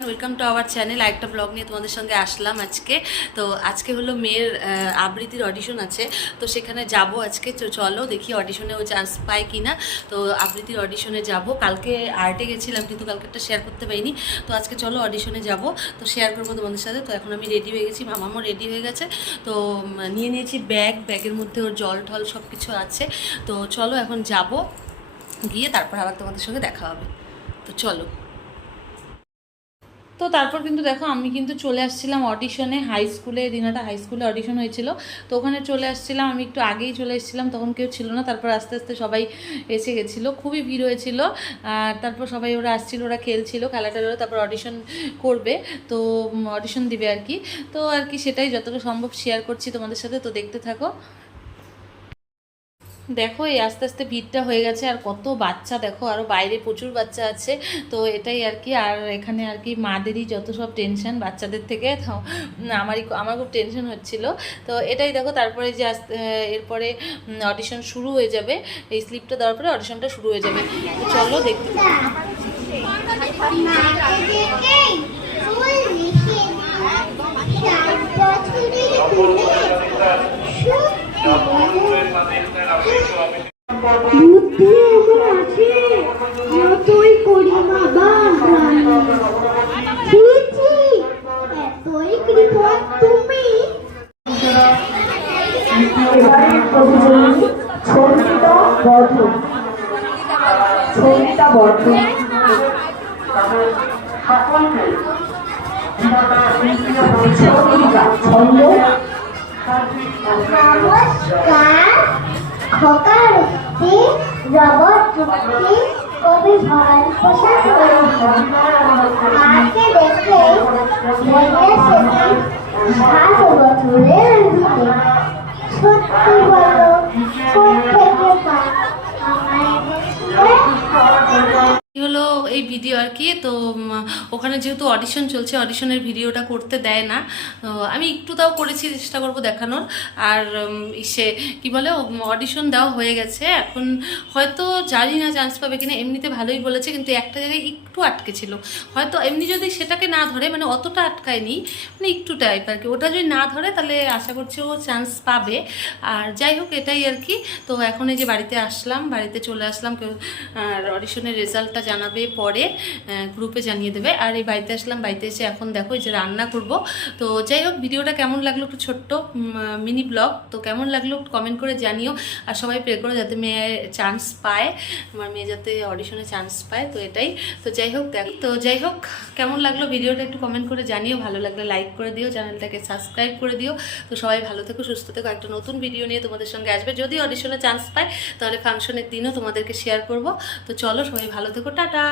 Welcome to our channel. একটা blog নিয়ে তোমাদের সঙ্গে আসলাম আজকে। তো আজকে হলো মেয়ের আবৃত্তির অডিশন আছে, তো সেখানে যাব আজকে। তো চলো দেখি অডিশনেও চান্স পাই কি না। তো আবৃত্তির অডিশনে যাব। কালকে আর্টে গেছিলাম কিন্তু কালকেরটা শেয়ার করতে পারিনি, তো আজকে চলো অডিশনে যাব, তো শেয়ার করবো তোমাদের সাথে। তো এখন আমি রেডি হয়ে গেছি, মামামও রেডি হয়ে গেছে। তো নিয়ে নিয়েছি ব্যাগের মধ্যে ওর জল টল সব কিছু আছে। তো চলো এখন যাব, গিয়ে তারপর আবার তোমাদের সঙ্গে দেখা হবে। তো চলো। তো তারপর কিন্তু দেখো আমি কিন্তু চলে আসছিলাম অডিশনে, হাই স্কুলে, দিনাটা হাই স্কুলে অডিশন হয়েছিল। তো ওখানে চলে আসছিলাম, আমি একটু আগেই চলে এসেছিলাম, তখন কেউ ছিল না। তারপর আস্তে আস্তে সবাই এসে গেছিলো, খুবই ভিড় হয়েছিল। আর তারপর সবাই ওরা আসছিল, ওরা খেলছিল, খেলাটা হলো, তারপর অডিশন করবে। তো অডিশন দিবে আর কি। তো আর কি সেটাই যতটা সম্ভব শেয়ার করছি তোমাদের সাথে, তো দেখতে থাকো। দেখো এই আস্তে আস্তে ভিড়টা হয়ে গেছে, আর কত বাচ্চা দেখো, আরও বাইরে প্রচুর বাচ্চা আছে। তো এটাই আর কি। আর এখানে আর কি মাদেরই যত সব টেনশন বাচ্চাদের থেকে, তো আমার খুব টেনশন হচ্ছিল। তো এটাই দেখো। তারপরে যে এরপরে অডিশন শুরু হয়ে যাবে, এই স্লিপটা দেওয়ার পরে অডিশনটা শুরু হয়ে যাবে। তো চলো দেখতে বুদ্ধি আমার আছে, যতই করি মা এতই কৃপণ তুমি। এবারের প্রতিযোগী সঙ্গীতা বর্ধন। সঙ্গীতা বর্ধন সঙ্গীতা ছন্দ। নমস্কার। খোকার উক্তি জগৎ যুক্তি কবি ভবানী প্রসাদ মাকে দেখে ভেঙে সেদিন 7 বছরের ভিড়ে সত্যি বলো কোত্থেকে মা আমায় হলো এই ভিডিও আর কি। তো ওখানে যেহেতু অডিশন চলছে, অডিশনের ভিডিওটা করতে দেয় না। আমি একটু তাও করেছি, চেষ্টা করবো দেখানোর। আর সে কি বলে, অডিশন দেওয়া হয়ে গেছে, এখন হয়তো জানি না চান্স পাবে কিনা। এমনিতে ভালোই বলেছে, কিন্তু একটা জায়গায় একটু আটকে ছিল। হয়তো এমনি যদি সেটাকে না ধরে, মানে অতটা আটকায়নি, মানে একটু টাইপ আর কি, ওটা যদি না ধরে তাহলে আশা করছি ও চান্স পাবে। আর যাই হোক এটাই আর কি। তো এখন এই যে বাড়িতে আসলাম, বাড়িতে চলে আসলাম। কেউ আর অডিশনের রেজাল্টটা জানাবে পরে, গ্রুপে জানিয়ে দেবে। আর এই বাড়িতে আসলাম, বাড়িতে এসে এখন দেখো এই যে রান্না করব। তো যাই হোক ভিডিওটা কেমন লাগলো, একটু ছোট্ট মিনি ব্লগ, তো কেমন লাগলো কমেন্ট করে জানিও। আর সবাই প্রে করো যাতে মেয়ে চান্স পায়, আমার মেয়ে যাতে অডিশনে চান্স পায়। তো এটাই। তো যাই হোক কেমন লাগলো ভিডিওটা একটু কমেন্ট করে জানিও। ভালো লাগলে লাইক করে দিও, চ্যানেলটাকে সাবস্ক্রাইব করে দিও। তো সবাই ভালো থেকো, সুস্থ থেকো। একটা নতুন ভিডিও নিয়ে তোমাদের সঙ্গে আসবে। যদি অডিশনে চান্স পায় তাহলে ফাংশনের দিনও তোমাদেরকে শেয়ার করব। তো চলো সবাই ভালো থেকো, টাটা।